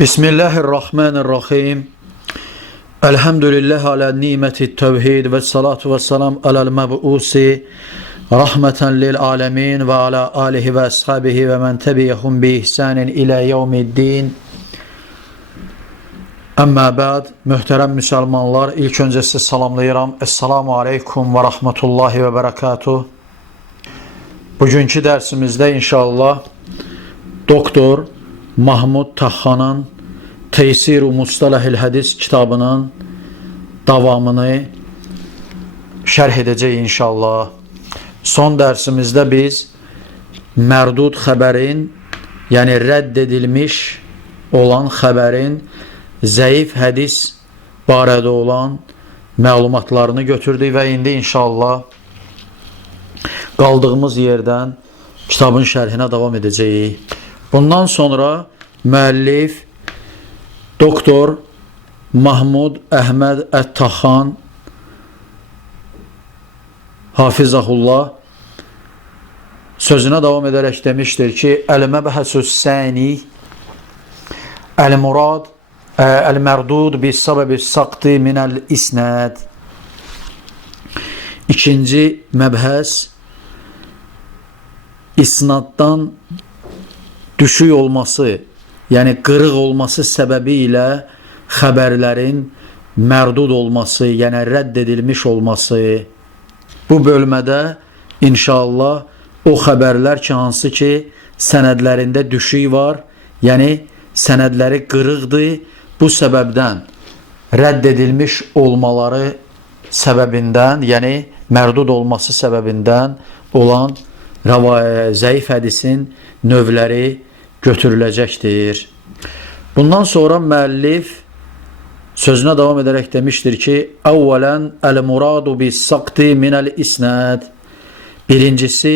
Bismillahirrahmanirrahim. Elhamdülillah ala nimeti tevhid ve salatu ve selam alel meb'usi rahmeten lil alemin ve ala alihi ve ashabihi ve men tebiyehum bi ihsanin ila yevmiddin. Amma ba'd, mühterem Müslümanlar, ilk önce sizi salamlayıram. Esselamu aleykum ve rahmetullahi ve berekatuh. Bugünkü dersimizde inşallah Doktor Mahmud Taxanın Teysir-u Mustalahil Hadis kitabının davamını şərh edəcək inşallah. Son dersimizdə biz mərdud xəbərin, yəni rədd edilmiş olan xəbərin zəif hədis barədə olan məlumatlarını götürdük və indi inşallah qaldığımız yerdən kitabın şərhinə davam edəcəyik. Bundan sonra müəllif Doktor Mahmud Əhməd Ət-Taxan Hafizahullah sözünə davam edərək demişdir ki, Əl-Məbhəsüs-Səni Əl-Murad Əl-Mərdud bis-səbəbi-s-saqti minəl-isnəd. İkinci məbhəs, isnaddan düşük olması, yəni qırıq olması səbəbi ilə xəbərlərin mərdud olması, yəni rədd edilmiş olması. Bu bölmədə inşallah o xəbərlər ki, hansı ki sənədlərində düşük var, yəni sənədləri qırıqdır, bu səbəbdən rədd edilmiş olmaları səbəbindən, yəni mərdud olması səbəbindən olan zəif hədisin növləri götürüləcəkdir. Bundan sonra müəllif sözünə davam edərək demişdir ki, Əvvələn əl-muradu bis-saqti minəl-isnəd. Birincisi,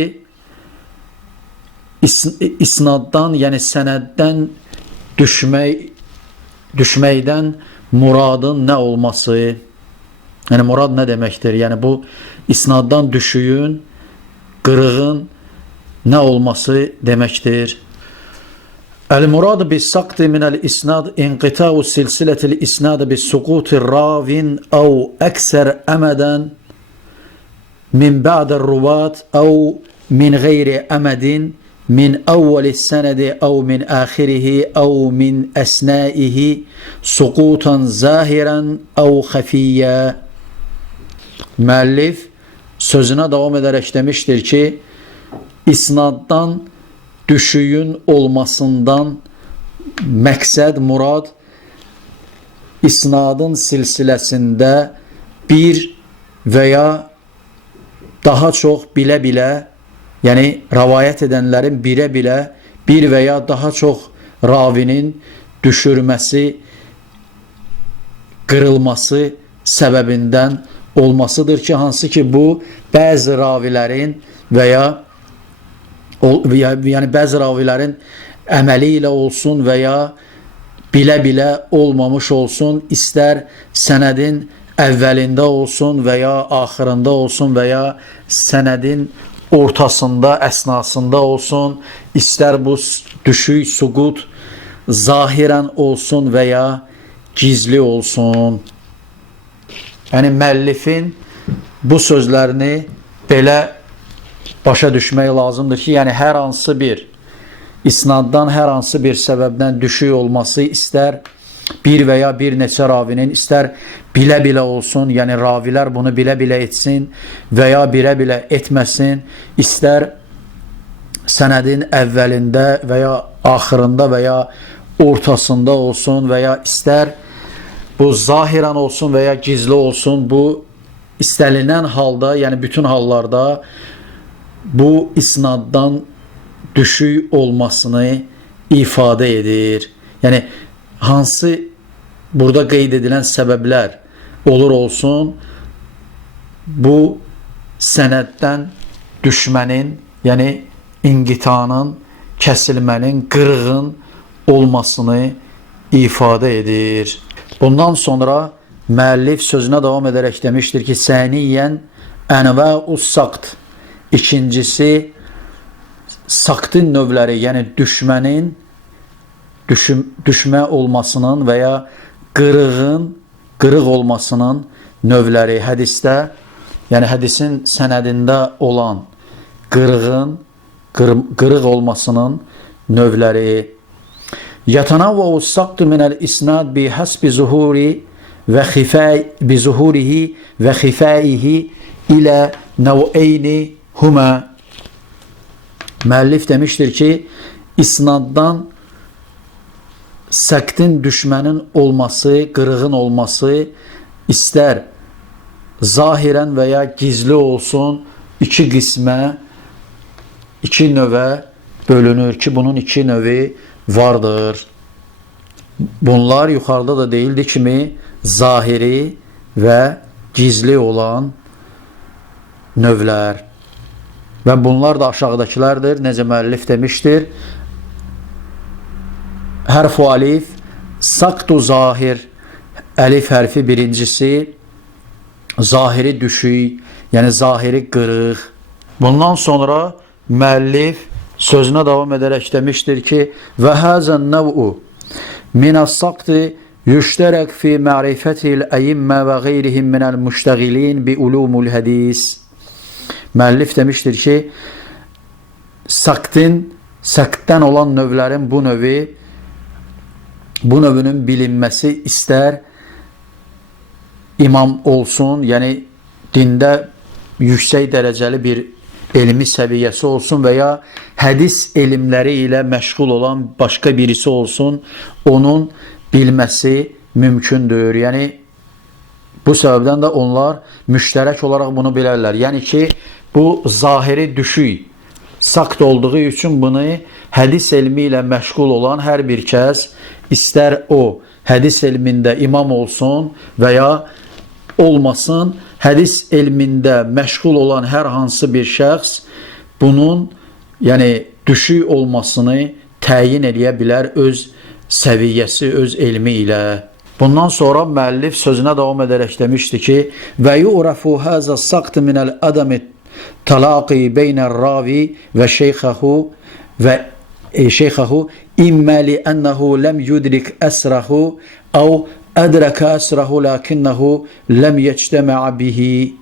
isnaddan, yəni sənəddən düşməkdən muradın nə olması. Yəni murad nə deməkdir? Yəni bu isnaddan düşüyün, qırığın nə olması deməkdir. El-murad bis-saqti minəl-isnad inqita'u silsilətil-isnad bis-suquti ravin əv əksər əmədən min ba'dər-ruvat əv min qeyri əmədin min əvvəlis-sənədi əv min əxirihi əv min əsnaihi suqutan zahirən əv xəfiyyə. Müəllif sözünə davam edərək demişdir ki, isnaddan düşüyün olmasından məqsəd, murad, isnadın silsiləsində bir və ya daha çox bilə-bilə, yəni rəvayət edənlərin bilə-bilə bir və ya daha çox ravinin düşürməsi, qırılması səbəbindən olmasıdır ki, hansı ki bu bəzi ravilərin və ya yəni bəzi ravilərin əməli ilə olsun və ya bilə-bilə olmamış olsun, istər sənədin əvvəlində olsun və ya axırında olsun və ya sənədin ortasında, əsnasında olsun, istər bu düşük, suqut zahirən olsun və ya gizli olsun. Yəni müəllifin bu sözlərini belə başa düşmək lazımdır ki, yəni hər hansı bir isnaddan, hər hansı bir səbəbdən düşük olması, istər bir və ya bir neçə ravinin, istər bilə-bilə olsun, yəni ravilər bunu bilə-bilə etsin və ya bilə-bilə etməsin, istər sənədin əvvəlində və ya axırında və ya ortasında olsun və ya istər bu zahirən olsun və ya gizli olsun, bu istənilən halda, yəni bütün hallarda bu isnaddan düşük olmasını ifadə edir. Yəni hansı burada qeyd edilən səbəblər olur olsun, bu sənəddən düşmənin, yəni inqitanın, kəsilmənin, qırığın olmasını ifadə edir. Bundan sonra müəllif sözünə davam edərək demişdir ki, Səniyyən ənvə'us-saqt. İkincisi, saqtin növləri, yəni düşmənin düşmə olmasının və ya qırıq olmasının növləri hədisdə, yəni hədisin sənədində olan qırıq olmasının növləri. Yətanavvəu s-saqtu minəl isnad bi hasbi zuhurihi və xifaihi ilə nəv'eyni huma. Müəllif demişdir ki, isnaddan səqtin düşmənin olması, qırığın olması istər zahirən və ya gizli olsun, iki qismə, iki növə bölünür ki, bunun iki növü vardır. Bunlar yuxarıda da deyildi kimi zahiri və gizli olan növlər. Və bunlar da aşağıdakilərdir. Necə müəllif demişdir? Hərf-u alif, saqtu zahir, əlif hərfi birincisi, zahiri düşük, yəni zahiri qırıq. Bundan sonra müəllif sözünə davam edərək demişdir ki, və həzən nəv'u minəs-saqti yüştərək fi mərifətil əyimmə və qeyrihim minəl müştəğilin bi ulumul hədis. Müəllif demişdir ki, səqtdən olan növlərin bu növünün bilinməsi istər imam olsun, yəni dində yüksək dərəcəli bir elmi səviyyəsi olsun və ya hədis elmləri ilə məşğul olan başqa birisi olsun, onun bilməsi mümkündür. Yəni, bu səbəbdən də onlar müştərək olaraq bunu bilərlər. Yəni ki, bu zahiri düşük, saqt olduğu üçün bunu hədis elmi ilə məşğul olan hər bir kəs, istər o hədis elmində imam olsun və ya olmasın, hədis elmində məşğul olan hər hansı bir şəxs bunun, yəni düşük olmasını təyin eləyə bilər öz səviyyəsi, öz elmi ilə. Bundan sonra müəllif sözünə davam edərək demişdi ki, və yu'rafu həzə saqt minəl ədəmi talaqi beynər ravi və şeyxəhu immə li ənəhu ləm yudrik əsrəhu əv ədrəkə əsrəhu lakinnəhu ləm yectəməə bihi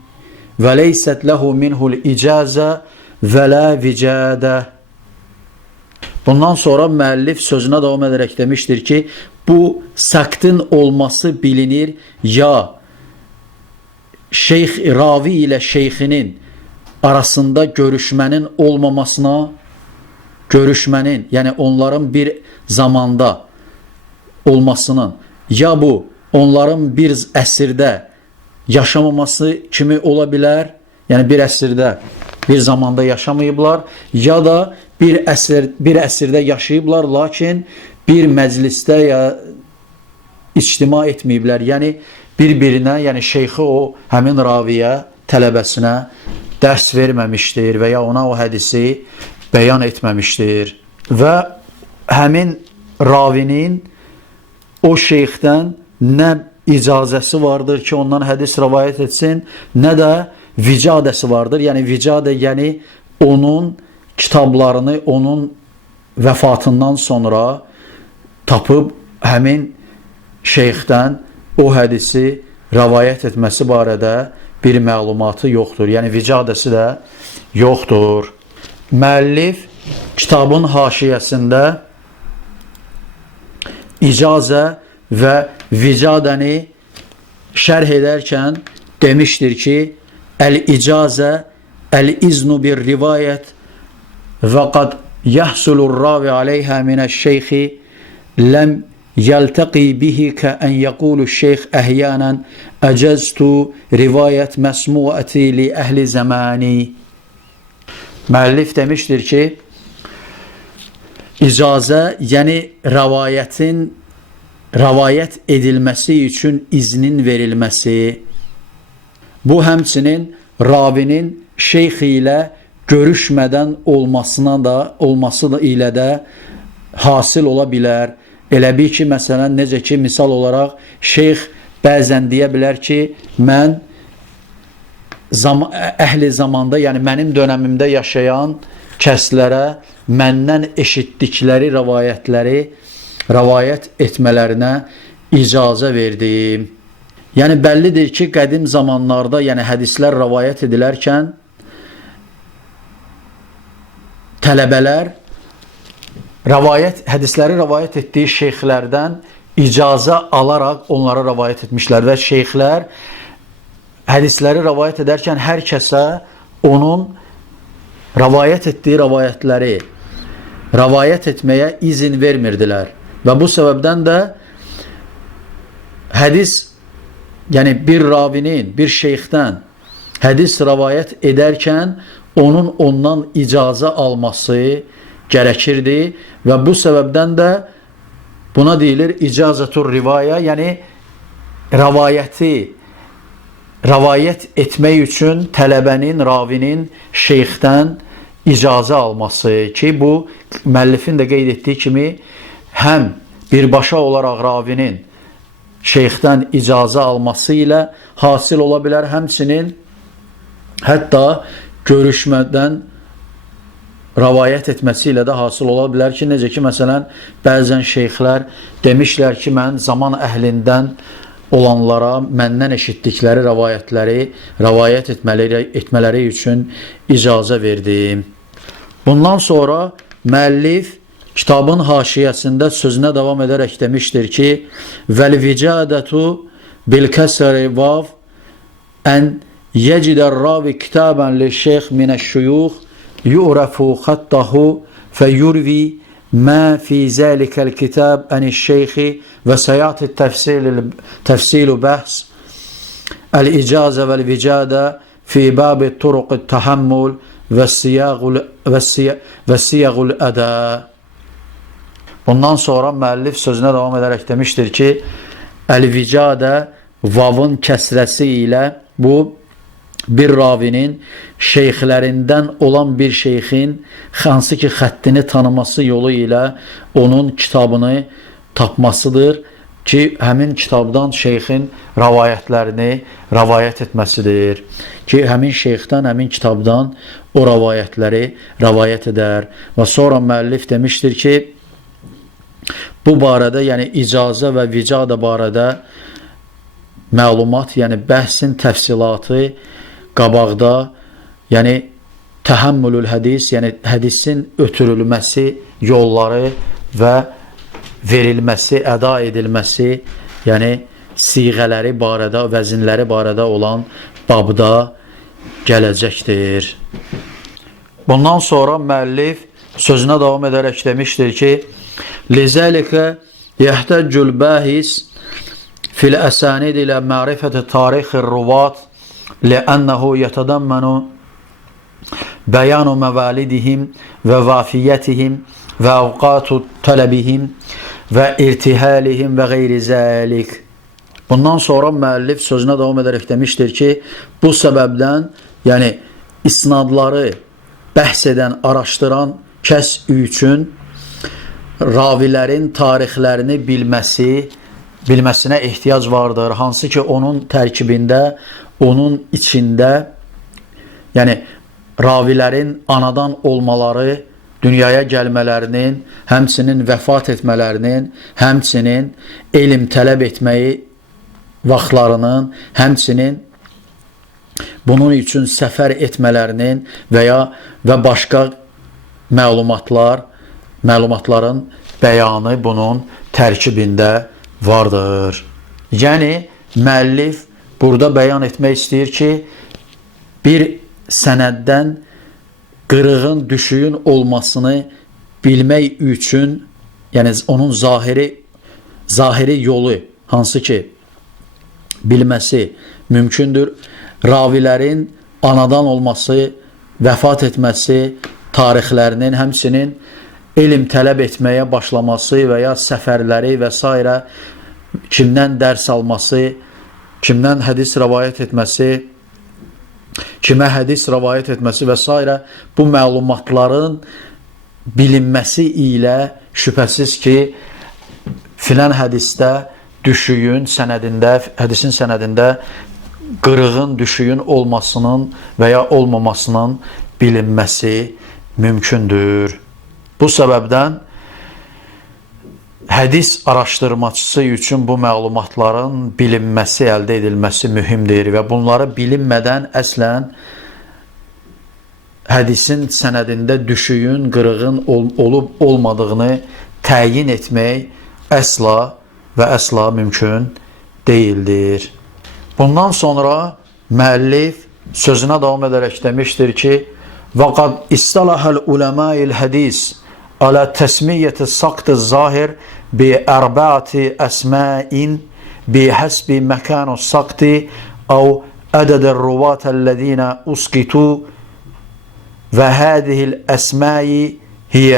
və leysət ləhu minhul icazə və lə vicadə. Bundan sonra müəllif sözünə davam edərək demişdir ki, bu saqtin olması bilinir ya ravi ilə şeyxinin arasında görüşmənin olmamasına, yəni onların bir zamanda olmasının, ya bu onların bir əsrdə yaşamaması kimi ola bilər, yəni bir əsrdə, bir zamanda yaşamayıblar, ya da bir əsrdə yaşayıblar, lakin bir məclisdə ya ictima etməyiblər, yəni bir-birinə, yəni şeyxi o həmin raviyə, tələbəsinə dərs verməmişdir və ya ona o hədisi bəyan etməmişdir və həmin ravinin o şeyxdən nə icazəsi vardır ki, ondan hədis rəvayət etsin, nə də vicadəsi vardır. Yəni vicadə, yəni onun kitablarını onun vəfatından sonra tapıb həmin şeyxdən o hədisi rəvayət etməsi barədə bir məlumatı yoxdur. Yəni vicadəsi də yoxdur. Müəllif kitabın haşiyəsində icazə və vicadəni şərh edərkən demişdir ki, əl-icazə əl-iznu bir rivayət və qad yəhsulur ravi aleyhə minəş-şeyxi ləm yəltəqi bihi kəən yəqulu şeyx əhyənən əcəztu rivayət məsmuəti li əhli zəməni. Müəllif demişdir ki, icazə, yəni rəvayət edilməsi üçün iznin verilməsi, bu həmçinin ravinin şeyx ilə görüşmədən olması ilə də hasil ola bilər. Elə bil ki, məsələn, necə ki, misal olaraq şeyx bəzən deyə bilər ki, mən əhli zamanda, yəni mənim dönəmimdə yaşayan kəslərə məndən eşitdikləri rəvayətləri rəvayət etmələrinə icazə verdi. Yəni bəllidir ki, qədim zamanlarda, yəni hədislər rəvayət edilərkən tələbələr hədisləri rəvayət etdiyi şeyxlərdən icazə alaraq onlara rəvayət etmişlər və şeyxlər hədisləri rəvayət edərkən hər kəsə onun rəvayət etdiyi rəvayətləri rəvayət etməyə izin vermirdilər. Və bu səbəbdən də hədis, yəni bir ravinin, bir şeyxdən hədis rəvayət edərkən onun ondan icazə alması gərəkirdi və bu səbəbdən də buna deyilir icazətur rivayə, yəni rəvayət etmək üçün tələbənin, ravinin şeyxdən icazə alması ki, bu müəllifin də qeyd etdiyi kimi həm birbaşa olaraq ravinin şeyxdən icazə alması ilə hasil ola bilər, həmçinin hətta görüşmədən rəvayət etməsi ilə də hasıl ola bilər ki, necə ki, məsələn, bəzən şeyxlər demişlər ki, mən zaman əhlindən olanlara məndən eşitdikləri rəvayətləri rəvayət etmələri üçün icazə verdim. Bundan sonra müəllif kitabın haşiyəsində sözünə davam edərək demişdir ki, vəl-vicadətu bil-kəsri vav ən yecidər ravi kitabən li-şeyx minəş-şuyux yu'rafu xattahu feyurvi ma fi zalikal kitab aniş-şeyxi və sayati tefsilu bəhs el-icazə vel-vicadə fi babi turuq tahammül və siyagul ədə. Bundan sonra müəllif sözünə davam edərək demişdir ki, el-vicadə vavın kəsrəsi ilə bu bir ravinin şeyxlərindən olan bir şeyxin hansı ki xəttini tanıması yolu ilə onun kitabını tapmasıdır ki, həmin kitabdan şeyxin rəvayətlərini rəvayət etməsidir. Ki, həmin şeyxdən, həmin kitabdan o rəvayətləri rəvayət edər. Və sonra müəllif demişdir ki, bu barədə, yəni icazə və vicada barədə məlumat, yəni bəhsin təfsilatı qabaqda, yəni təhəmmülül hədis, yəni hədisin ötürülməsi yolları və verilməsi, əda edilməsi, yəni siğələri barədə, vəzinləri barədə olan babda gələcəkdir. Bundan sonra müəllif sözünə davam edərək demişdir ki, lizəlikə yəhtəccül bəhis fil əsanid ilə mərifəti tarixi ruvat لأنه يتضمن بيان موالدهم ووافيتهم وأوقات طلبهم وارتحالهم وغير ذلك. Bundan sonra müəllif sözünə davam edərək demişdir ki, bu səbəbdən, yəni isnadları bəhs edən, araşdıran kəs üçün ravilərin tarixlərini bilməsinə ehtiyac vardır. Hansı ki, onun tərkibində, onun içində, yəni ravilərin anadan olmaları, dünyaya gəlmələrinin, həmçinin vəfat etmələrinin, həmçinin elm tələb etməyi vaxtlarının, həmçinin bunun üçün səfər etmələrinin və başqa məlumatların bəyanı bunun tərkibində vardır. Yəni, müəllif burada bəyan etmək istəyir ki, bir sənəddən qırığın, düşüyün olmasını bilmək üçün, yəni onun zahiri yolu, hansı ki bilməsi mümkündür. Ravilərin anadan olması, vəfat etməsi, tarixlərinin, həmçinin elm tələb etməyə başlaması və ya səfərləri və s. kimdən dərs alması, kimdən hədis rəvayət etməsi, kimə hədis rəvayət etməsi və s. bu məlumatların bilinməsi ilə şübhəsiz ki, filan hədisdə düşüyün sənədində, hədisin sənədində qırığın, düşüyün olmasının və ya olmamasının bilinməsi mümkündür. Bu səbəbdən hədis araşdırmacısı üçün bu məlumatların bilinməsi, əldə edilməsi mühümdir və bunları bilinmədən əslən hədisin sənədində düşüyün, qırığın olub olmadığını təyin etmək əsla və əsla mümkün deyildir. Bundan sonra müəllif sözünə davam edərək demişdir ki, وَقَدْ اِسْتَلَحَ الْعُلَمَاءِ الْحَدِيثِ على تسمية السقط الظاهر بأربعة أسماء بحسب مكان السقط أو عدد الرواة الذين أسقطوا وهذه الأسماء هي.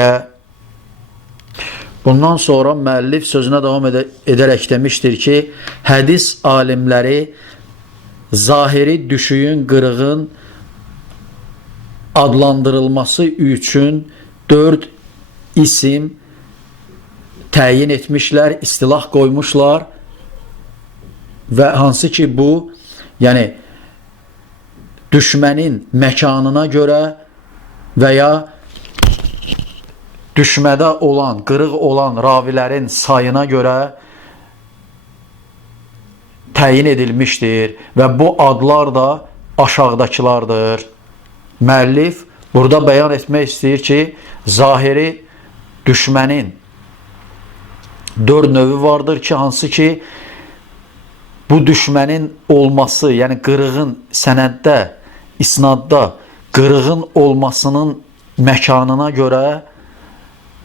Bundan sonra müəllif sözünə davam edərək demişdir ki, hədis alimləri zahiri düşüyün, qırığın adlandırılması üçün 4 isim təyin etmişlər, istilah qoymuşlar və hansı ki bu, yəni düşmənin məkanına görə və ya düşmədə olan, qırıq olan ravilərin sayına görə təyin edilmişdir və bu adlar da aşağıdakılardır. Müəllif burada bəyan etmək istəyir ki, zahiri düşmənin 4 növü vardır ki, hansı ki bu düşmənin olması, yəni qırığın sənəddə, isnadda qırığın olmasının məkanına görə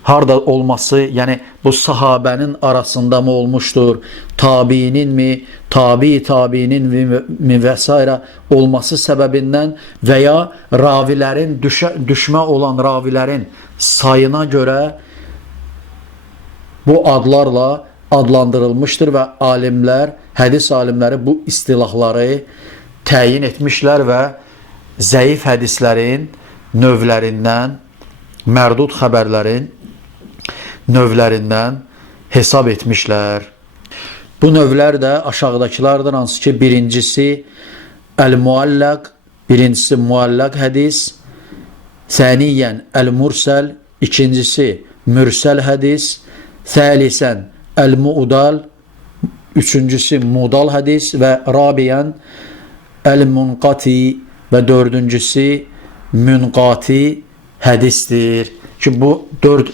harda olması, yəni bu sahabənin arasında mı olmuşdur, tabiinin mi, tabiinin mi və s. olması səbəbindən və ya ravilərin, düşmə olan ravilərin sayına görə bu adlarla adlandırılmışdır və alimlər, hədis alimləri bu istilahları təyin etmişlər və zəif hədislərin növlərindən, mərdud xəbərlərin növlərindən hesab etmişlər. Bu növlər də aşağıdakılardır, hansı ki birincisi əl-muallaq, birincisi muallaq hədis, saniyyən əl-mursəl, ikincisi mürsəl hədis, thalisən əl-muudal, üçüncüsü mudal hədis və rabiyən əl-munqati və dördüncüsü münqati hədisdir. Ki bu 4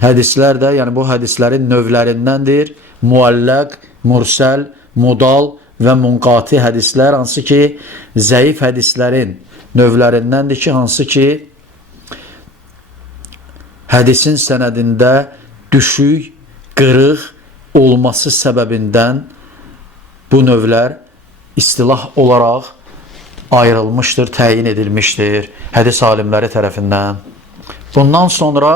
hədislər də, yəni bu hədislərin növlərindəndir. Muallaq, mursəl, mudal və munqati hədislər, hansı ki zəif hədislərin növlərindəndir ki, hansı ki hədisin sənədində düşük, qırıq olması səbəbindən bu növlər istilah olaraq ayrılmışdır, təyin edilmişdir hədis alimləri tərəfindən. Bundan sonra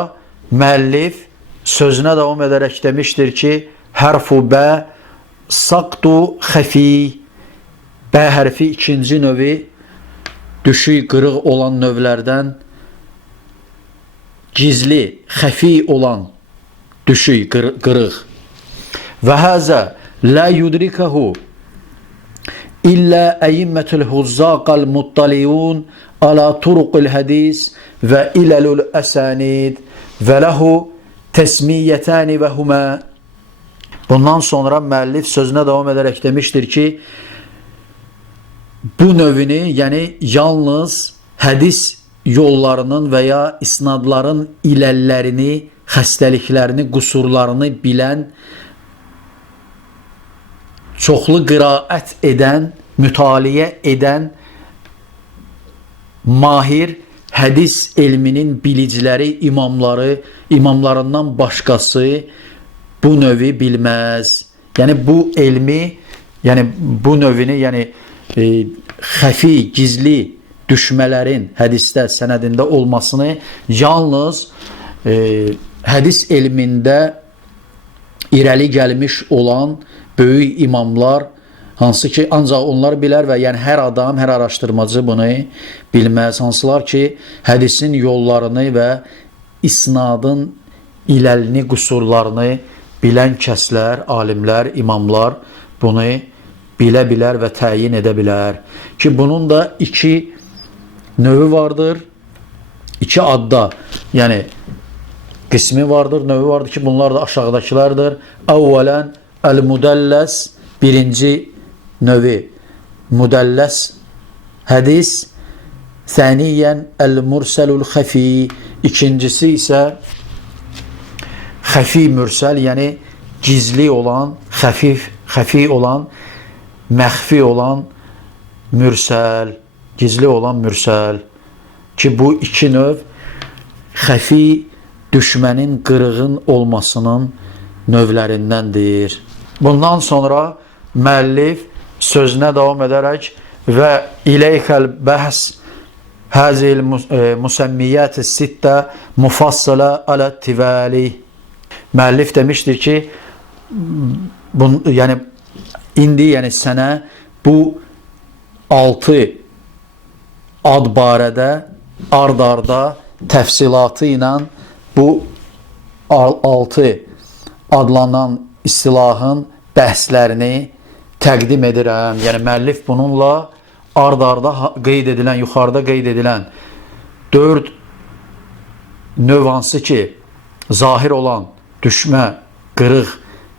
müəllif sözünə davam edərək demişdir ki, hərfu bə saqtu xəfi, bə hərfi ikinci növü düşük, qırıq olan növlərdən gizli, xəfi olan düşük, qırıq. Və həzə lə yudrikəhu illə əyimmətül huzzaqal muttaliyun ala turuqil hədis və iləlül əsanid və ləhu təsmiyyətəni və humə. Bundan sonra müəllif sözünə davam edərək demişdir ki, bu növünü, yəni yalnız hədis yollarının və ya isnadların iləllərini, xəstəliklərini, qusurlarını bilən, çoxlu qiraət edən, mütaliə edən, mahir hədis elminin biliciləri, imamlarından başqası bu növü bilməz. Yəni bu elmi, yəni bu növünü, yəni xəfi, gizli düşmələrin hədisdə, sənədində olmasını yalnız hədis elmində irəli gəlmiş olan böyük imamlar, hansı ki ancaq onlar bilər və yəni hər adam, hər araşdırmacı bunu bilməz. Hansılar ki hədisin yollarını və isnadın iləlini, qusurlarını bilən kəslər, alimlər, imamlar bunu bilə bilər və təyin edə bilər. Ki bunun da 2 növü vardır. 2 adda, yəni qismi vardır, növü vardır ki, bunlar da aşağıdakılardır. Əvvələn əl-mudəlləs, birinci növü mudəlləs hədis. Saniyyən əl-mursəlul xəfi, ikincisi isə xəfi mürsəl, yəni gizli olan, xəfi olan, məxfi olan mürsəl, gizli olan mürsəl. Ki bu iki növ xəfi düşmənin qırığın olmasının növlərindəndir. Bundan sonra müəllif sözünə davam edərək və ileykəl bəhs həzil müsəmmiyyət-i sittə mufassılə alə tivəli. Müəllif demişdir ki, yəni indi, yəni sənə bu 6 ad barədə ard-arda təfsilatı ilə bu 6 adlanan istilahın bəhslərini təqdim edirəm. Yəni müəllif bununla ard-arda qeyd edilən, yuxarıda qeyd edilən 4 növ hansı ki, zahir olan düşmə, qırıq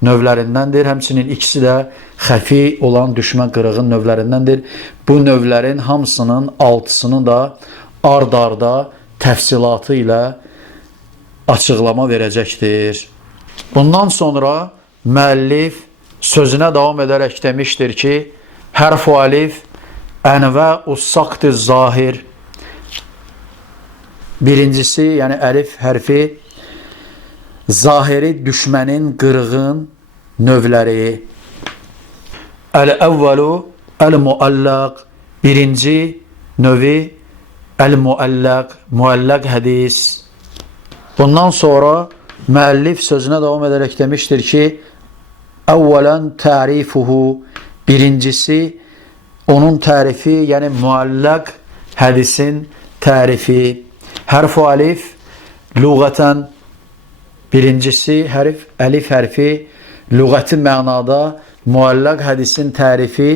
növlərindəndir. Həmçinin ikisi də xəfi olan düşmə qırığın növlərindəndir. Bu növlərin hamısının 6-sını da ard-arda təfsilatı ilə açıqlama verəcəkdir. Bundan sonra müəllif sözünə davam edərək demişdir ki, hərf-u alif ənvə-us saqt-ı zahir. Birincisi, yəni əlif hərfi zahiri düşmənin, qırığın növləri. Əl-əvvəlu əl-muəlləq, birinci növü əl-muəlləq, muəlləq hədis. Bundan sonra müəllif sözünə davam edərək demişdir ki, əvvələn tərifuhu, birincisi onun tərifi, yəni muəlləq hədisin tərifi. Hərf-u alif lüğətən, birincisi əlif hərfi lüğəti mənada muəlləq hədisin tərifi.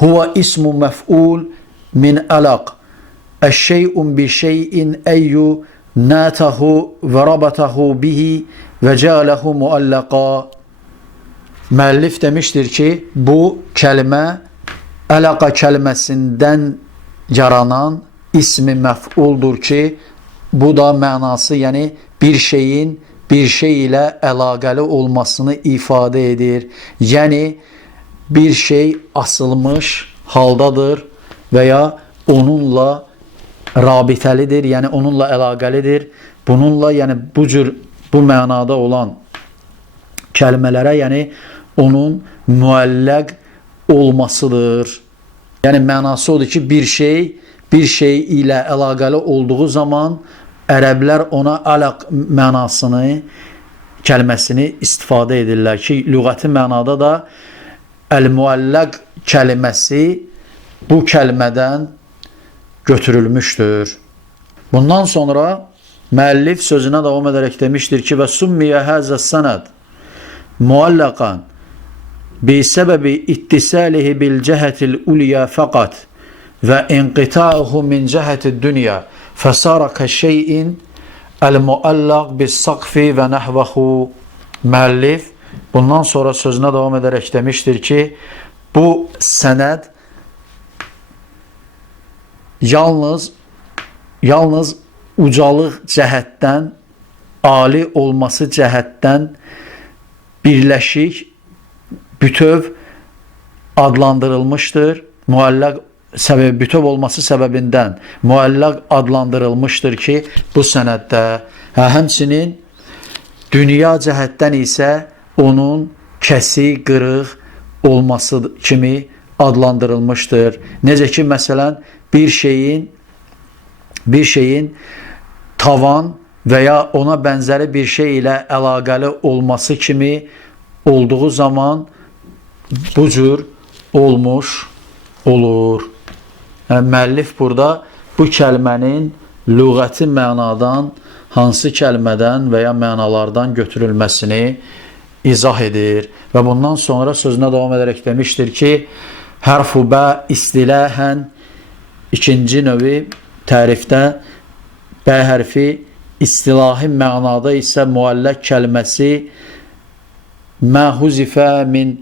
Huvə ismu məf'ul min ələq, əş-şey'un bi şey'in əyyü nətəhu və rabətəhu bihi və cəaləhu muəlləqa. Müəllif demişdir ki, bu kəlmə ələqa kəlməsindən yaranan ismi məf'uldur ki, bu da mənası, yəni bir şeyin bir şey ilə əlaqəli olmasını ifadə edir. Yəni bir şey asılmış haldadır və ya onunla rabitəlidir, yəni onunla əlaqəlidir. Bununla, yəni bu mənada olan kəlmələrə, yəni onun müəlləq olmasıdır. Yəni mənası odur ki, bir şey ilə əlaqəli olduğu zaman ərəblər ona ələq mənasını, kəlməsini istifadə edirlər ki, lüğəti mənada da əl-müəlləq kəlməsi bu kəlmədən götürülmüşdür. Bundan sonra müəllif sözünə davam edərək demişdir ki, və summiyə həzə sənəd muəlləqan bisəbəbi ittisəlihi bil cəhətil uliyə fəqat və inqita'uhu min cəhətil dünya fəsara kəşşəyin əl-muəlləq bis-saqfi və nəhvəhu. Müəllif bundan sonra sözünə davam edərək demişdir ki, bu sənəd yalnız ucalıq cəhətdən, ali olması cəhətdən birləşik, bütöv adlandırılmışdır. Muəlləq bütöv olması səbəbindən muəlləq adlandırılmışdır ki, bu sənəddə. Həmçinin dünya cəhətdən isə onun kəsi, qırıq olması kimi adlandırılmışdır. Necə ki, məsələn, bir şeyin tavan və ya ona bənzəri bir şey ilə əlaqəli olması kimi olduğu zaman bu cür olmuş olur. Yəni, müəllif burada bu kəlmənin lüğəti mənadan, hansı kəlmədən və ya mənalardan götürülməsini izah edir. Və bundan sonra sözünə davam edərək demişdir ki, hərf-u bə istilahən, ikinci növü tərifdə bə hərfi İstilahi mənada isə muallaq kəlməsi mə huzifə min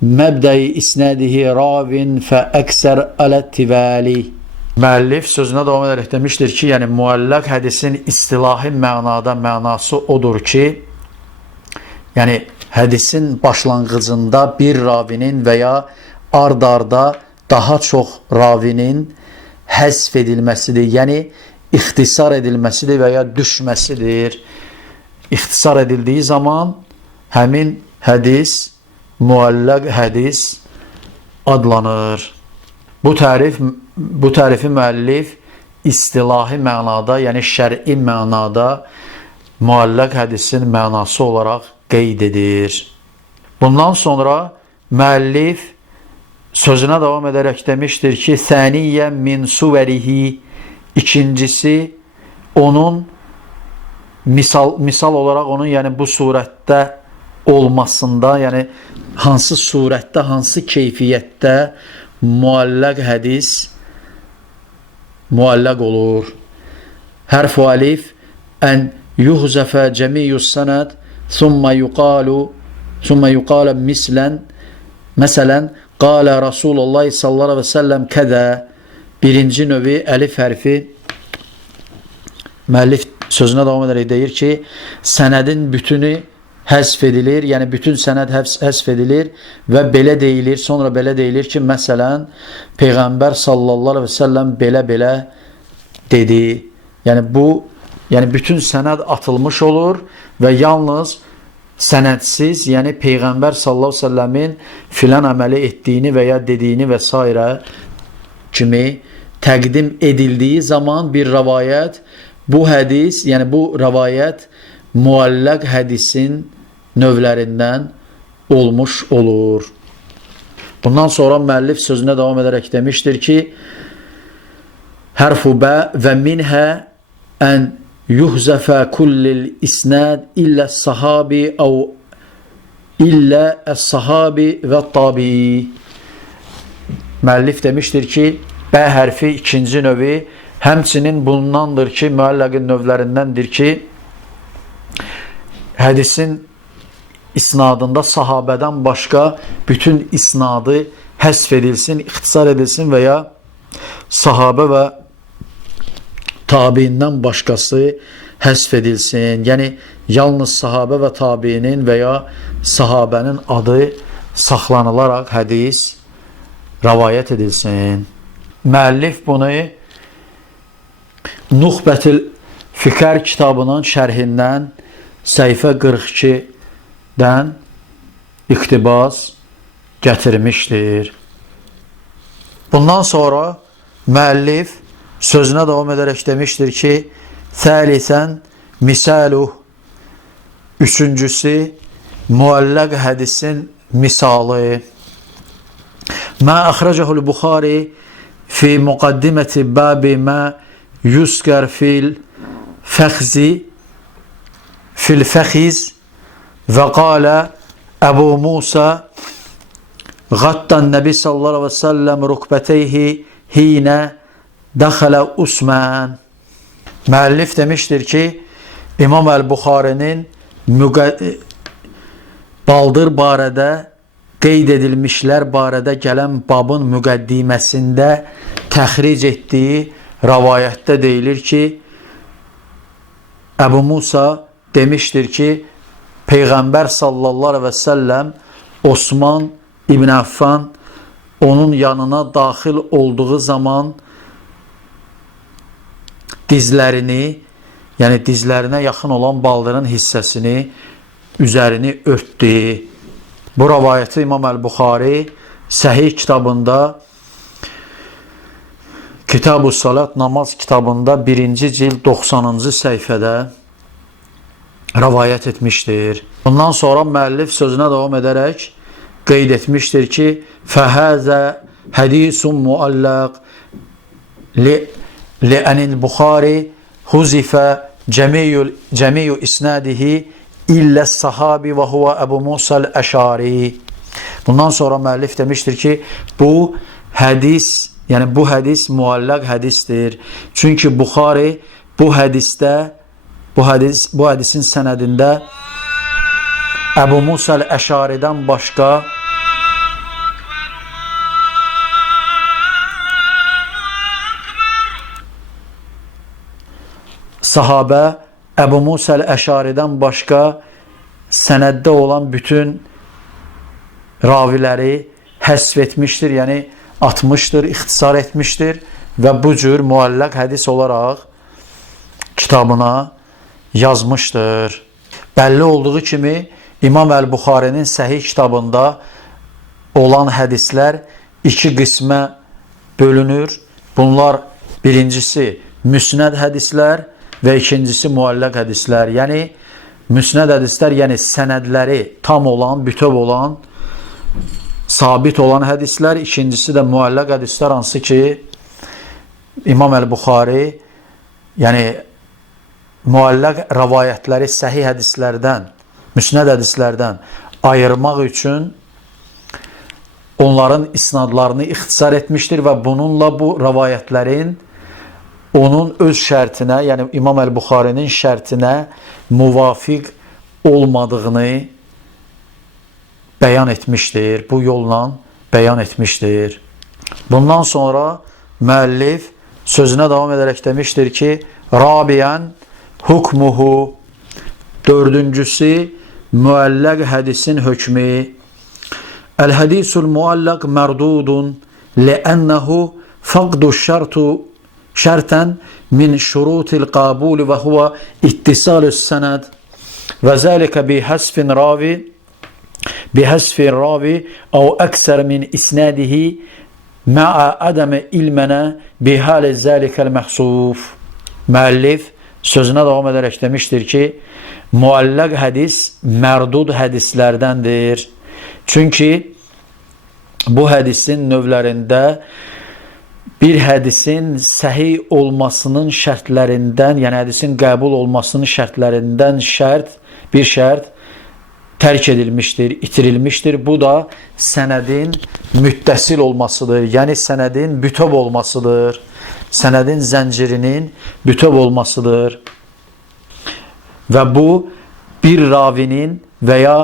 məbdəyi isnədihi ravin fə əksər ələttivəli. Müəllif sözünə davam edərək demişdir ki, yəni muallaq hədisin istilahi mənada mənası odur ki, yəni hədisin başlanğıcında bir ravinin və ya ard-arda daha çox ravinin həzf edilməsidir, yəni ixtisar edilməsidir və ya düşməsidir. İxtisar edildiyi zaman həmin hədis muallaq hədis adlanır. Bu tərifi müəllif istilahi mənada, yəni şər'i mənada muallaq hədisin mənası olaraq qeyd edir. Bundan sonra müəllif sözünə davam edərək demişdir ki, Səniyyə min suvərihi, ikincisi onun misal olaraq onun yəni bu surətdə olmasında, yəni hansı surətdə, hansı keyfiyyətdə muallaq hədis muallaq olur. Hərf-u alif ən yuhzəfə cəmiyyus sənəd thumma yuqalə mislən, məsələn, qalə Rasulullah sallallahu aleyhi ve sellem kədə, birinci növü əlif hərfi. Müəllif sözünə davam edərək deyir ki, sənədin bütünü həzf edilir, yəni bütün sənəd həzf edilir və belə deyilir, sonra belə deyilir ki, məsələn, Peyğəmbər sallallahu aleyhi ve sellem belə-belə dedi. Yəni bu, yəni bütün sənəd atılmış olur və yalnız sənədsiz, yəni Peyğəmbər sallallahu aleyhi ve sellemin filan əməli etdiyini və ya dediyini və s. kimi təqdim edildiyi zaman bir rəvayət, bu hədis, yəni bu rəvayət muallaq hədisin növlərindən olmuş olur. Bundan sonra müəllif sözünə davam edərək demişdir ki, hərf-u bə və minhə ən yuhzəfə kullil isnad illə sahabi əv illə əs-sahabi və tabii. Müəllif demişdir ki, bə hərfi ikinci növü həmçinin bundandır ki, müallaqın növlərindəndir ki, hədisin isnadında sahabədən başqa bütün isnadı həsf edilsin, ixtisar edilsin və ya sahabə və tabiindən başqası həsf edilsin. Yəni, yalnız sahabə və tabiinin və ya sahabənin adı saxlanılaraq hədis rəvayət edilsin. Müəllif bunu Nuxbətül Fikər kitabının şərhindən səhifə 42-dən iqtibas gətirmişdir. Bundan sonra müəllif sözünə davam edərək demişdir ki, Thəlisən misaluh, üçüncüsü muallaq hədisin misalı. Mə əxrəcəhul Buxari fi muqaddiməti babi mə yuskər fil fəxiz və qalə Əbu Musa qattan Nəbi sallallahu aleyhi ve sellem rukbəteyhi hinə dəxələ Usman. Müəllif demişdir ki, İmam Əl-Buxarinin baldır barədə qeyd edilmişlər barədə gələn babın müqəddiməsində təxric etdiyi rəvayətdə deyilir ki, Əbu Musa demişdir ki, Peyğəmbər sallallahu aleyhi ve sellem Osman İbn Affan onun yanına daxil olduğu zaman dizlərini, yəni dizlərinə yaxın olan baldırın hissəsini, üzərini örtdü. Bu rəvayəti İmam Əl-Buxari Səhih kitabında, Kitab-ı Salat namaz kitabında 1-ci cild 90-cı səhifədə rəvayət etmişdir. Bundan sonra müəllif sözünə davam edərək qeyd etmişdir ki, fəhəzə hədisun muallaq li'ənil Buxari huzifə cəmiyyü isnadihi illə sahabi və huvə Əbu Musa Əşari. Bundan sonra müəllif demişdir ki, bu hədis, yəni bu hədis muallaq hədisdir. Çünki Buxari bu hədisdə bu hədisin sənədində Əbu Musa Əl-Əşaridən başqa sahabə Əbu Musa Əl-Əşaridən başqa sənəddə olan bütün raviləri həsf etmişdir, yəni atmışdır, ixtisar etmişdir və bu cür müəlləq hədis olaraq kitabına yazmışdır. Bəlli olduğu kimi İmam Əl-Buxarinin Səhih kitabında olan hədislər iki qismə bölünür. Bunlar birincisi müsnəd hədislər və ikincisi müəlləq hədislər. Yəni müsnəd hədislər, yəni sənədləri tam olan, bütöv olan, sabit olan hədislər. İkincisi də müəlləq hədislər, hansı ki İmam Əl-Buxari yəni müəlləq rəvayətləri səhih hədislərdən, müsnəd hədislərdən ayırmaq üçün onların isnadlarını ixtisar etmişdir və bununla bu rəvayətlərin onun öz şərtinə, yəni İmam Əl-Buxarinin şərtinə müvafiq olmadığını bəyan etmişdir. Bu yolla bəyan etmişdir. Bundan sonra müəllif sözünə davam edərək demişdir ki, Rabiən hukmuhu, dördüncüsü müəlləq hədisin hökmü. Əl-hədisul müəlləq mərdudun ləənnəhu fəqdu şərtən min şurutil qabul və huvə ittisalus sənəd və zəlikə bihəsfin ravi əv əksər min isnədihi mə'a ədəmə ilmənə bihəli zəlikəl məxsuf. Müəllif sözünə davam edərək demişdir ki, müəlləq hədis mərdud hədislərdəndir. Çünki bu hədisin növlərində bir hədisin səhih olmasının şərtlərindən, yəni hədisin qəbul olmasının şərtlərindən bir şərt tərk edilmişdir, itirilmişdir. Bu da sənədin müttəsil olmasıdır, yəni sənədin bütöv olmasıdır, sənədin zəncirinin bütöv olmasıdır. Və bu bir ravinin və ya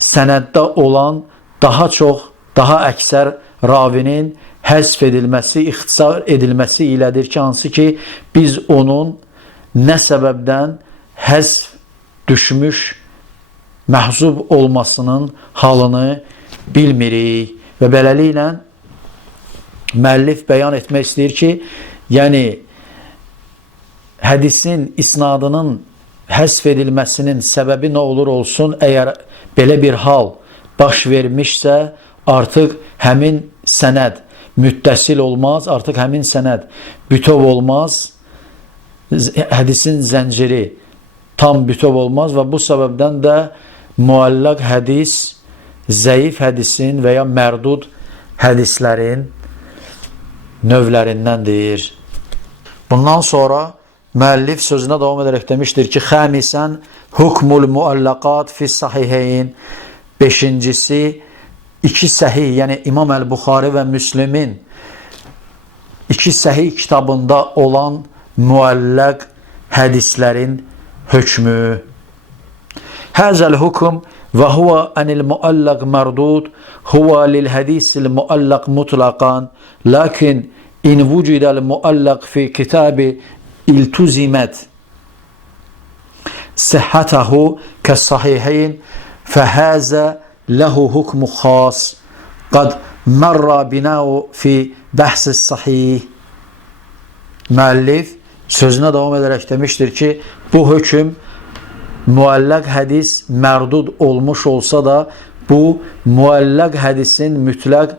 sənəddə olan daha əksər ravinin həzf edilməsi, ixtisar edilməsi ilədir ki, hansı ki, biz onun nə səbəbdən həzf düşmüş, məhzub olmasının halını bilmirik. Və beləliklə müəllif bəyan etmək istəyir ki, yəni hədisin isnadının həzf edilməsinin səbəbi nə olur olsun, əgər belə bir hal baş vermişsə, artıq həmin sənəd müttəsil olmaz, artıq həmin sənəd bütöv olmaz, hədisin zənciri tam bütöv olmaz və bu səbəbdən də müəlləq hədis zəif hədisin və ya mərdud hədislərin növlərindəndir. Bundan sonra müəllif sözünə davam edərək demişdir ki, xəmisən hukmul müəlləqat fi sahiheyn, beşincisi iki səhih, yəni İmam Əl-Buxari və Müslimin iki səhih kitabında olan müəlləq hədislərin hökmü. Həzəl hukm və huvə ənil müəlləq mərdud huvə lil hədisil müəlləq mutlaqan, lakin in vücidəl müəlləq fi kitabi iltuzimət səhhətəhu kəs-sahiheyn fəhəzə ləhu hukmu xas qad mərra binəu fi bəhs-i sahih. Müəllif sözünə davam edərək demişdir ki, bu hökm müəlləq hədis mərdud olmuş olsa da, bu müəlləq hədisin mütləq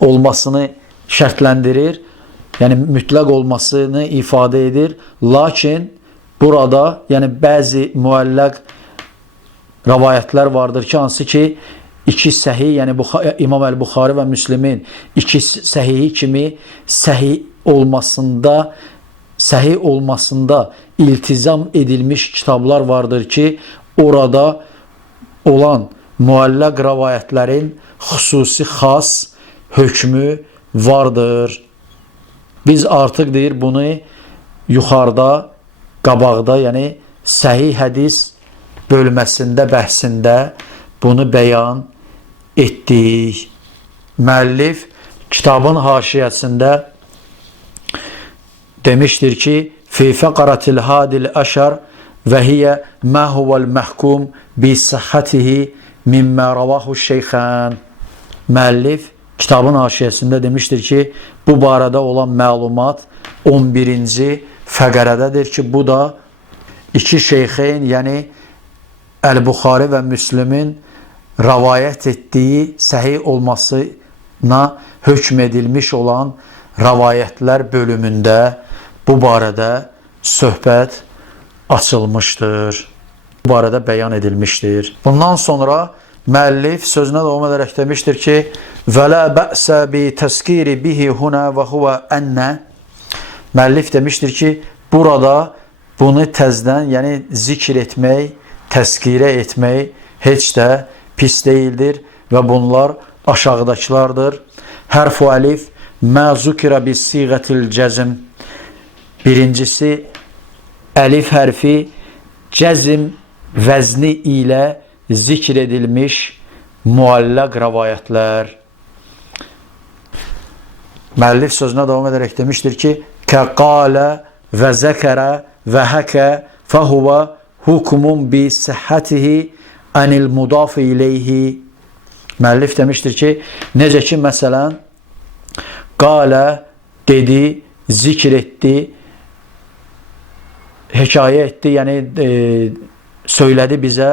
olmasını şərtləndirir, yəni mütləq olmasını ifadə edir. Lakin burada, yəni bəzi müəlləq rəvayətlər vardır ki, hansı ki, iki səhih, yəni İmam Əl-Buxari və Müslimin iki səhihi kimi səhih olmasında iltizam edilmiş kitablar vardır ki, orada olan müəlləq rəvayətlərin xüsusi xas hökmü vardır. Biz artıq deyir bunu yuxarıda qabaqda, yəni səhih hədis bölməsində, bəhsində bunu bəyan etdik. Müəllif kitabın haşiyəsində demişdir ki, fi fəqaratil hadil əşər və hiyə mə huvəl məhkum bi səhhətihi mimmə ravahu şeyxən. Müəllif kitabın haşiyəsində demişdir ki, bu barədə olan məlumat 11-ci fəqərədədir ki, bu da iki şeyxeyn, yəni Əl-Buxari və Müslümin rəvayət etdiyi səhih olmasına hökm edilmiş olan rəvayətlər bölümündə bu barədə söhbət açılmışdır. Bu barədə bəyan edilmişdir. Bundan sonra müəllif sözünə davam edərək demişdir ki, وَلَا بَأْسَ بِتَسْكِيرِ بِهِ هُنَا وَهُوَ أَنَّ. Müəllif demişdir ki, burada bunu təzdən, yəni zikr etmək, təskirə etmək heç də pis deyildir və bunlar aşağıdakılardır. Hərf-u əlif mə zukira bis-siğətil cəzm. Birincisi, əlif hərfi cəzm vəzni ilə zikr edilmiş mualləq rəvayətlər. Müəllif sözünə davam edərək demişdir ki, kəqalə və zəkərə və həkə fəhuvə hukumun bi səhhətihi ənil mudafi iləyhi. Müəllif demişdir ki, necə ki, məsələn, qalə dedi, zikr etdi, hekayə etdi, yəni söylədi bizə,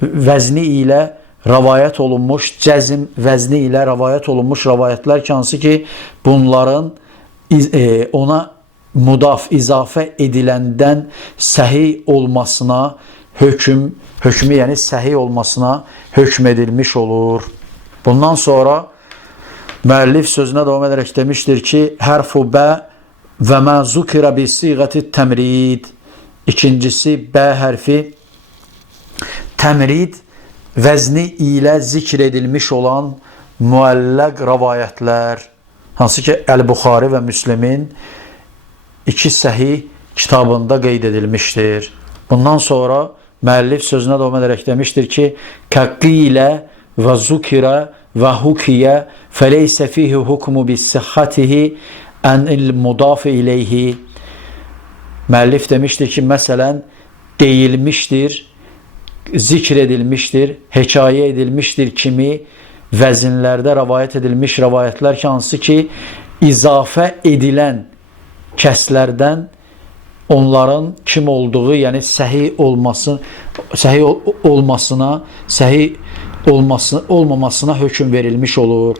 vəzni ilə rəvayət olunmuş, cəzm vəzni ilə rəvayət olunmuş rəvayətlər ki, hansı ki, bunların ona mudaf, izafə ediləndən səhih olmasına hökmü, yəni səhih olmasına hökm edilmiş olur. Bundan sonra müəllif sözünə davam edərək demişdir ki, hərf-u bə və mə zukira bi siğəti təmrid. İkincisi, bə hərfi təmrid vəzni ilə zikr edilmiş olan müəlləq rəvayətlər, hansı ki, Əl-Buxari və Müslimin iki səhih kitabında qeyd edilmişdir. Bundan sonra müəllif sözünə davam edərək demişdir ki, kəqilə və zukirə və hukiyə fəleysə fihi hukmu bis-səhhətihi ənil mudafi iləyhi. Müəllif demişdir ki, məsələn, deyilmişdir, zikr edilmişdir, hekayə edilmişdir kimi vəzinlərdə rəvayət edilmiş rəvayətlər ki, hansı ki, izafə edilən kəslərdən onların kim olduğu, yəni səhih olmamasına hökm verilmiş olur.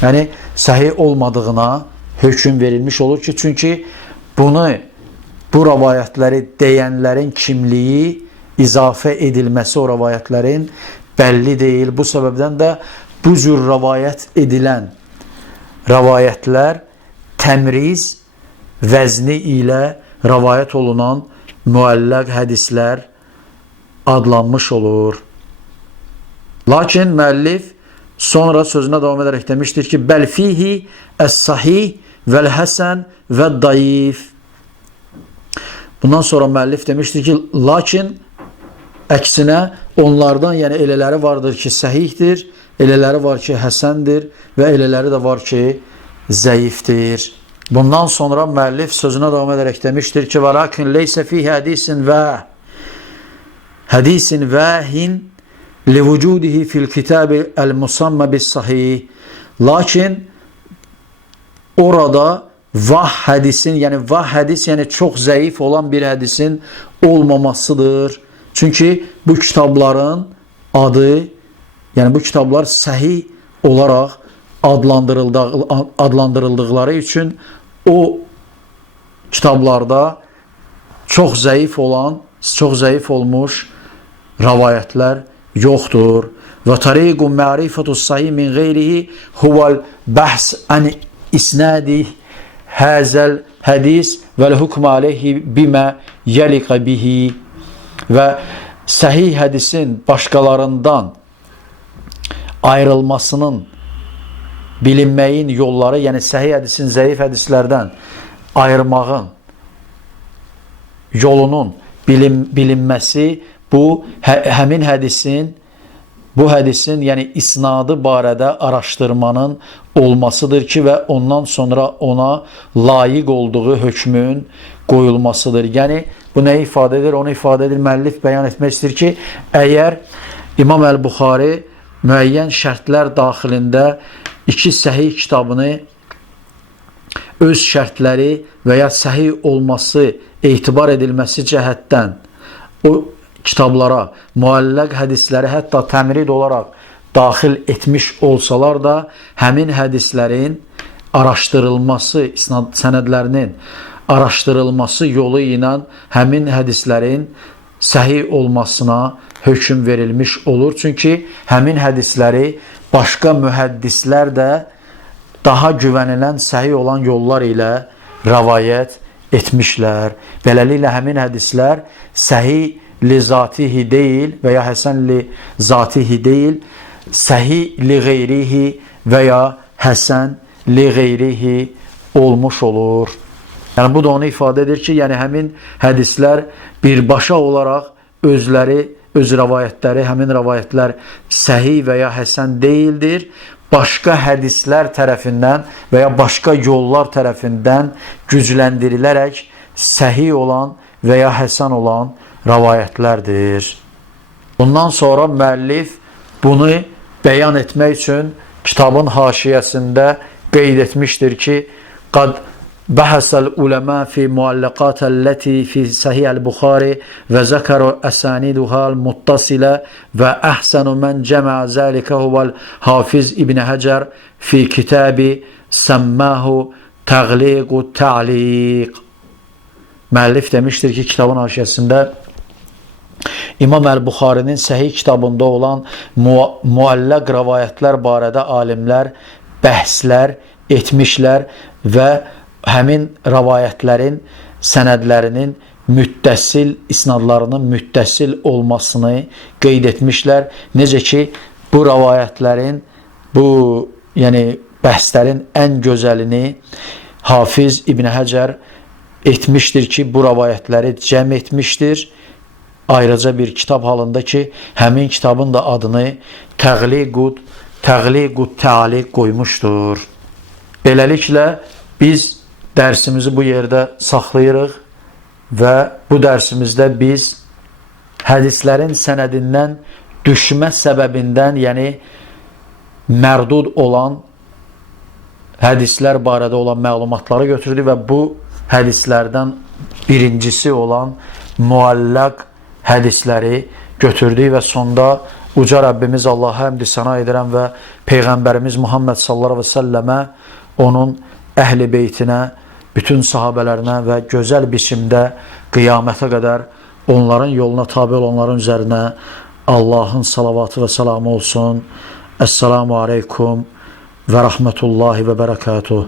Yəni səhih olmadığına hökm verilmiş olur ki, çünki bu rəvayətləri deyənlərin kimliyi, izafə edilməsi o rəvayətlərin bəlli deyil. Bu səbəbdən də bu cür rəvayət edilən rəvayətlər təmriz vəzni ilə rəvayət olunan müəlləq hədislər adlanmış olur. Lakin müəllif sonra sözünə davam edərək demişdir ki, bəl fihi əs-sahih vəl-həsən və-dayif. Bundan sonra müəllif demişdir ki, lakin əksinə onlardan, yəni elələri vardır ki, səhihdir, elələri var ki, həsəndir və elələri də var ki, zəifdir. Bundan sonra müəllif sözünə davam edərək demişdir ki, vəlakin leysə fi hədisin vəhin livücudihi fil kitabi el-musamma bis-sahih. Lakin orada vah hədisin, yəni vah hədis, yəni çox zəif olan bir hədisin olmamasıdır. Çünki bu kitabların adı, yəni bu kitablar səhih olaraq adlandırıldıqları üçün o kitablarda çox zəif olmuş rəvayətlər yoxdur. Və tariqun ma'rifatus sahih min qeyrihi huval bəhs an isnadih hazal hadis və hukm alayhi bima yaliqa bihi. Və səhih hədisin başqalarından ayrılmasının bilinməyin yolları, yəni səhih hədisin zəif hədislərdən ayırmağın yolunun bilinməsi bu həmin hədisin yəni isnadı barədə araşdırmanın olmasıdır ki və ondan sonra ona layiq olduğu hökmün qoyulmasıdır. Yəni bu nə ifadə edir? Onu ifadə edir, müəllif bəyan etmək istəyir ki, əgər İmam Əl-Buxari müəyyən şərtlər daxilində iki səhih kitabını öz şərtləri və ya səhih olması, etibar edilməsi cəhətdən o kitablara müəlləq hədisləri hətta təmrid olaraq daxil etmiş olsalar da, həmin hədislərin araşdırılması, sənədlərinin araşdırılması yolu ilə həmin hədislərin səhih olmasına hökm verilmiş olur. Çünki həmin hədisləri başqa mühəddislər də daha güvənilən səhih olan yollar ilə rəvayət etmişlər. Beləliklə həmin hədislər səhih li zatihi deyil və ya həsən li zatihi deyil, səhih li qeyrihi və ya həsən li qeyrihi olmuş olur. Yəni bu da onu ifadə edir ki, yəni həmin hədislər birbaşa olaraq özləri, öz rəvayətləri, həmin rəvayətlər səhih və ya həsən deyildir. Başqa hədislər tərəfindən və ya başqa yollar tərəfindən gücləndirilərək səhih olan və ya həsən olan rəvayətlərdir. Bundan sonra müəllif bunu bəyan etmək üçün kitabın haşiyəsində qeyd etmişdir ki, qad bəhəsəl uləmə fi muallaqatəlləti fi səhih Buxari və zəkəru əsaniduhal muttasilə və əhsənu mən cəmə zəlikə huvəl Hafiz İbn Həcər fi kitabi səmməhu təğliqu tə'liq. Müəllif demişdir ki, kitabın haşiyəsində İmam Əl-Buxarinin səhih kitabında olan mualləq rəvayətlər barədə alimlər bəhslər etmişlər və həmin rəvayətlərin sənədlərinin müttəsil, isnadlarının müttəsil olmasını qeyd etmişlər. Necə ki, bu rəvayətlərin, yəni bəhslərin ən gözəlini Hafiz İbn Həcər etmişdir ki, bu rəvayətləri cəm etmişdir. Ayrıca bir kitab halında ki, həmin kitabın da adını Təğliqut Tə'liq qoymuşdur. Beləliklə, biz dərsimizi bu yerdə saxlayırıq və bu dərsimizdə biz hədislərin sənədindən düşmə səbəbindən, yəni mərdud olan hədislər barədə olan məlumatları götürdük və bu hədislərdən birincisi olan muallaq hədisləri götürdük və sonda uca Rəbbimiz Allaha həmd səna edirəm və Peyğəmbərimiz Muhammed sallallahu əleyhi və səlləmə, onun əhli beytinə, bütün sahabələrinə və gözəl biçimdə qiyamətə qədər onların yoluna tabi olanların üzərinə Allahın salavatı və salamı olsun. Esselamu aleykum və rəhmətullahi və bərəkatuhu.